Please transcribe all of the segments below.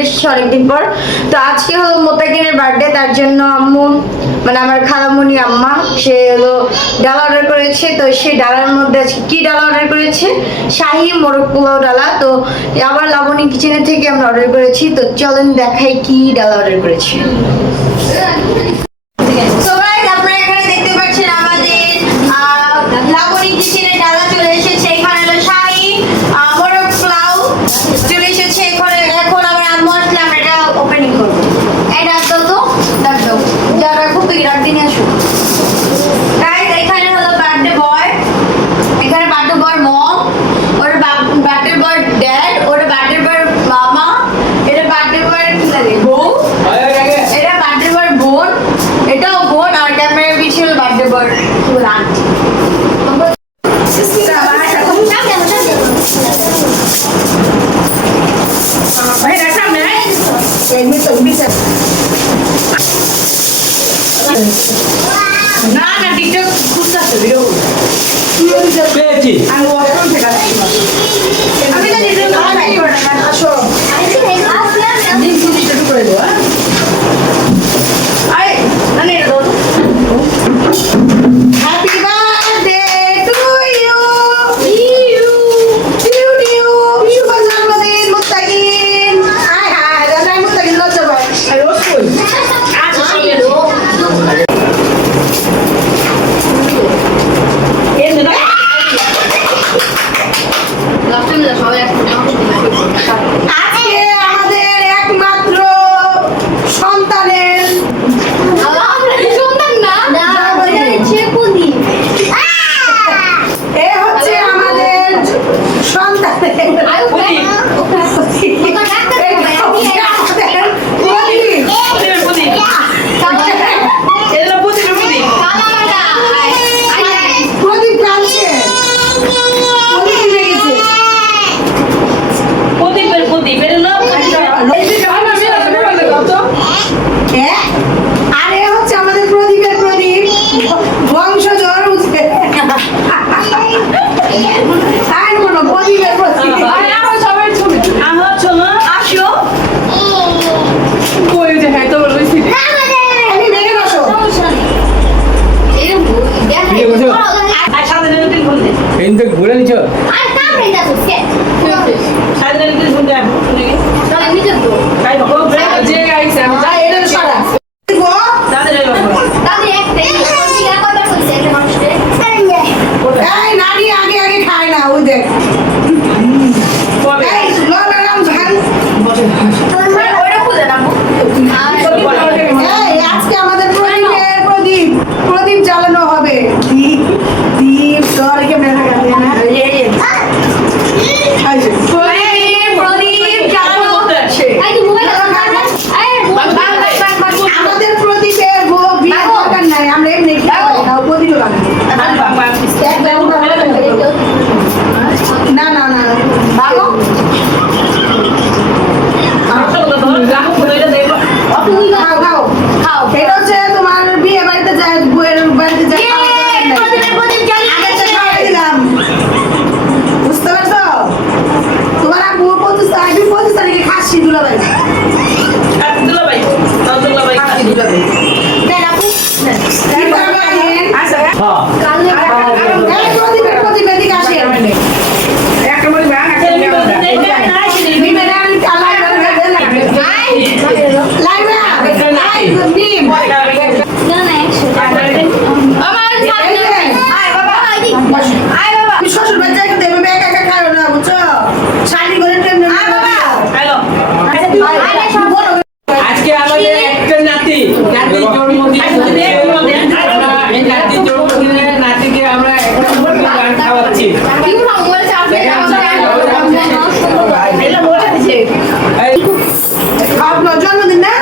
চলে এসেছি অনেকদিন পর। তো আজকে হলো মোতাকিনের বার্থডে, তার জন্য আম্মু মানে আমার খালামণি আম্মা সে হলো ডাল অর্ডার করেছে। তো সেই ডালার মধ্যে আজকে কি ডাল অর্ডার করেছে? শাহী মোরগ পোলাও ডালা। তো আবার লাবণী কিচেনের থেকে আমরা অর্ডার করেছি। তো চলেন দেখাই কি ডাল অর্ডার করেছি। So guys, আপনারা এখানে দেখতে পাচ্ছেন আমাদের লাবণী কিচেনের ডালা চলে এসেছে। এখানে হলো শাহী মোরগ পোলাও চলে এসেছে। এখন আমরা আম্মু আসলে আমরা এটা ওপেনিং করবো। এই ডাক দাও তো, ডাক দাও, যারা খুব ডাক দিনে আসো। গাইস, এখানে হলো বার্থডে বয়, এখানে বার্থডে বয় মম, ওর বার্থডে বয় ড্যাড, ওর বার্থডে বয় মামা, এটা বার্থডে বয় কি লাগে বউ, এটা বার্থডে বয় বোন, এটাও বোন, আর ক্যামেরার পিছনে বার্থডে বয় আন্টি। না না টিকটক খুঁজতে আসছে ভিডিও পেয়েছি আমি ওয়াশরুম থেকে আসছি। আমি তো নিজে ভালো নাই করে না আসো দিন দিন একটু করে দাও। আরে মানে এটা দাও। হ্যাপি বার্থডে টু ইউ শুভ জন্মদিন মুত্তাকিন। হাই হাই জানাই মুত্তাকিন লজ্জা পায়। আর রোজ কই আচ্ছা শিখে দাও। আজকে আমাদের একমাত্র সন্তানের এ হচ্ছে আমাদের সন্তানের আরে হচ্ছে আমাদের প্রদীপের প্রদীপ বংশধর উঠে আর কোনো প্রদীপের প্রদীপ সবাই ছবি আসো কই যে হ্যাঁ তো বলছি আমি দেখে বসো আর সাথে দিন বলতে এই তো ঘুরে নিছো আর কাম রেডা করছে সাথে দিন শুনতে শুনে তাহলে নিতে তো তাই বলো যে গাইস আমি যা এটা সারা দাদা রে দাদা একটা কোনটা কথা কইছে একটা মানুষকে এই নারী আগে আগে খায় না ওই দেখ এই ললারাম ভাই বসে ওইটা খুলে নাও এই আজকে আমাদের প্রদীপ জ্বালানো হবে। দীপ সরি ক্যামেরা লাগাতে না প্রদীপ জ্বালানো হচ্ছে। আমাদের প্রদীপের বিয়ে দরকার নাই, আমরা এমনি প্রদীপ না না না ভালো খাও। এটা হচ্ছে তোমার বিয়ে বাড়িতে যায়, বউয়ের বাড়িতে যায়, বুঝতে পারছো? তোমার আব্বু 25 তারিখে খাসি দুলাভাই শ্বশুর বাচ্চা দেবে একা একা খাও না বুঝছো শাড়ি করে আজকে আমাদের একটা নাতি জন্মদিনে নাতিকে আমরা গান খাওয়াচ্ছি। জন্মদিন না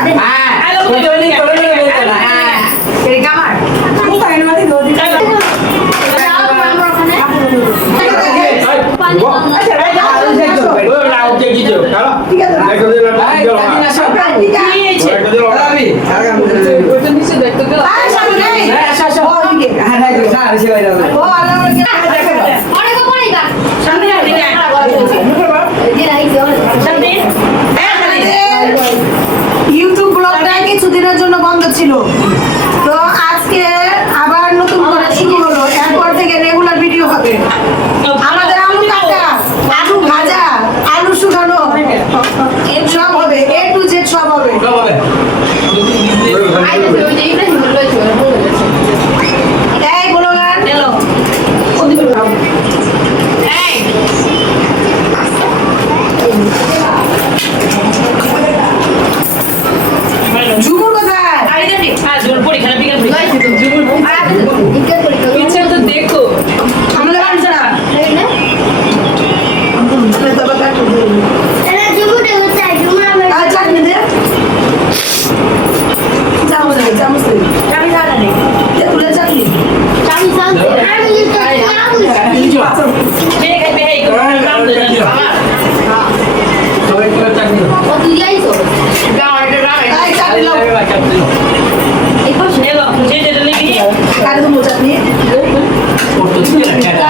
করতে দিতে না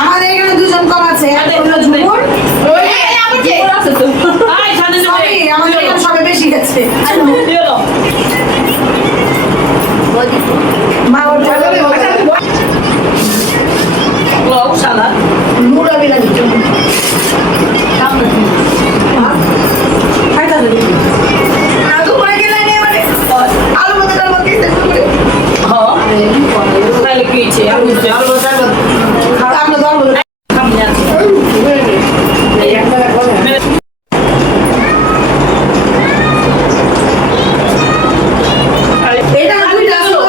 আমাদের এখানে দুজন কম আছে একটা হলো ঝুমুর সবই আমাদের এখানে সবে বেশি গেছে মা ওর মুড়া বিলা দিত আলু পড়ে গেলে নে মানে আলু মতো তার মধ্যে দিতে করে আমরা ধরবো এটা দুইটা আসলো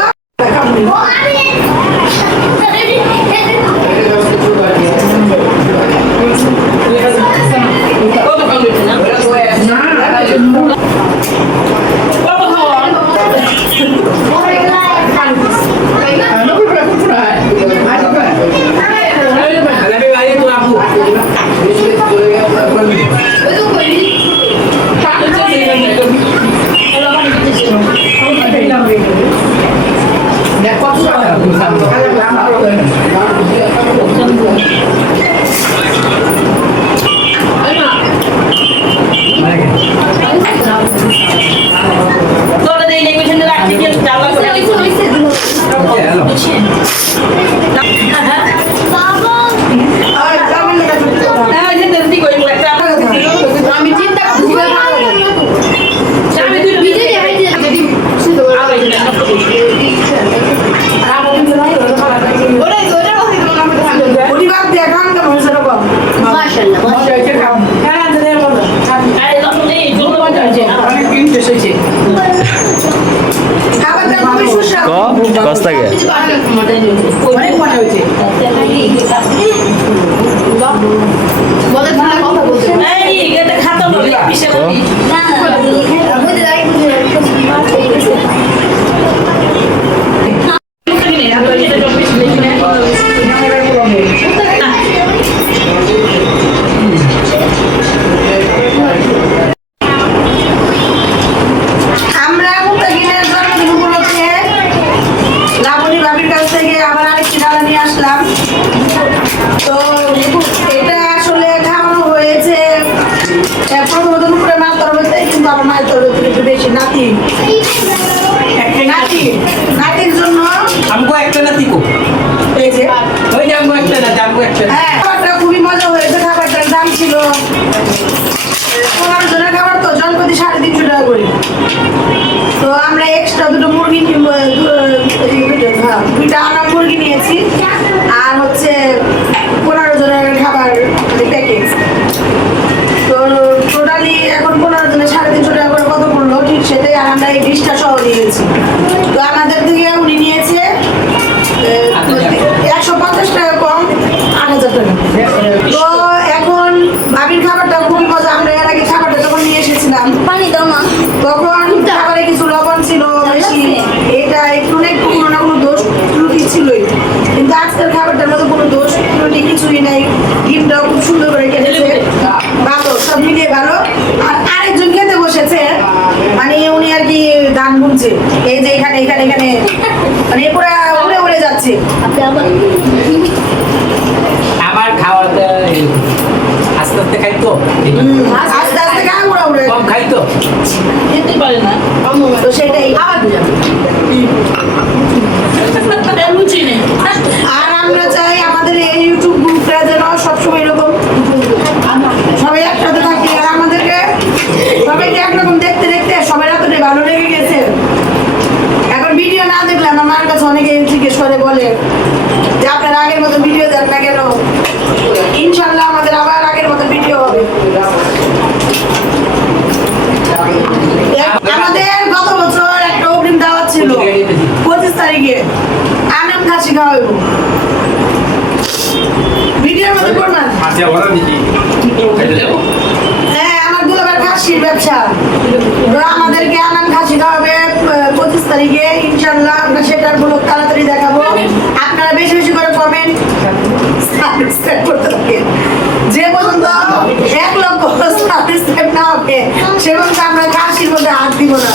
আমি চিন্তা কস্তাকে অনেক মনে হয়েছে নাতির জন্য আমগো একটা নাতি কো এই যে ওই যে আমগো একটা নাতি আমগো একটা হ্যাঁ খাবারটা খুবই মজা হয়েছে খাবারটার দাম ছিল 15 জনের খাবার তো জনপ্রতি 350 টাকা করে তো আমরা এক্সট্রা দুটো মুরগি দুইটা আনা মুরগি নিয়েছি আর হচ্ছে 15 জনের খাবার প্যাকেজ তো টোটালি এখন 15 জনের 350 টাকা করে কত পড়লো ঠিক সেটাই আর আমরা এই ডিশটা সহ নিয়েছি তো আমাদের থেকে উনি নিয়েছে 150 টাকা কম 8000 টাকা তো এখন ভাবির খাবারটা খুবই মজা আমরা এর আগে খাবারটা যখন নিয়ে এসেছিলাম পানি দাও না তখন খাবারে কিছু লবণ ছিল বেশি এটা একটু না একটু কোনো না কোনো দোষ ত্রুটি ছিলই কিন্তু আজকের খাবারটার মধ্যে কোনো দোষ ত্রুটি কিছুই নাই ডিমটাও খুব সুন্দর করে কেটেছে ভালো সব মিলিয়ে ভালো আর আরেকজন খেতে বসেছে মানে উনি আর কি দান গুনছে এই যে এখানে এখানে এখানে মানে পুরো উড়ে উড়ে যাচ্ছে আপনি আবার আমার খাওয়াতে আস্তে আস্তে খাইতো আস্তে আস্তে গায়ে উড়ে উড়ে কম খাইতো যেতে পারে না তো সেটাই রুচি নেই আর আমরা চাই আমাদের এই ইউটিউব গ্রুপটা যেন সবসময় এরকম সবাই একসাথে থাকি আর আমাদেরকে সবাইকে একরকম দেখতে দেখতে সবাই এতটাই ভালো লেগে গেছে এখন ভিডিও না দেখলে আমার মার কাছে অনেকে জিজ্ঞেস করে বলে যে আপনার আগের মতো ভিডিও দেন না কেন ইনশাল্লাহ আমাদের আবার আগের মতো ভিডিও হবে আমাদের গত বছর একটা অগ্রিম দাওয়াত ছিল 25 তারিখে আনাম খাসি খাওয়াবো ভিডিওর মধ্যে করবেন আচ্ছা ওরা দিদি হ্যাঁ আমার দুলাভাইয়ের খাসির ব্যবসা এটার ব্লগ তাড়াতাড়ি দেখাবো। আপনারা বেশি বেশি করে কমেন্ট সাবস্ক্রাইব করতে থাকেন। যে পর্যন্ত 1 লক্ষ সাবস্ক্রাইব না হবে সে পর্যন্ত আমরা কাশির মধ্যে হাত দিব না।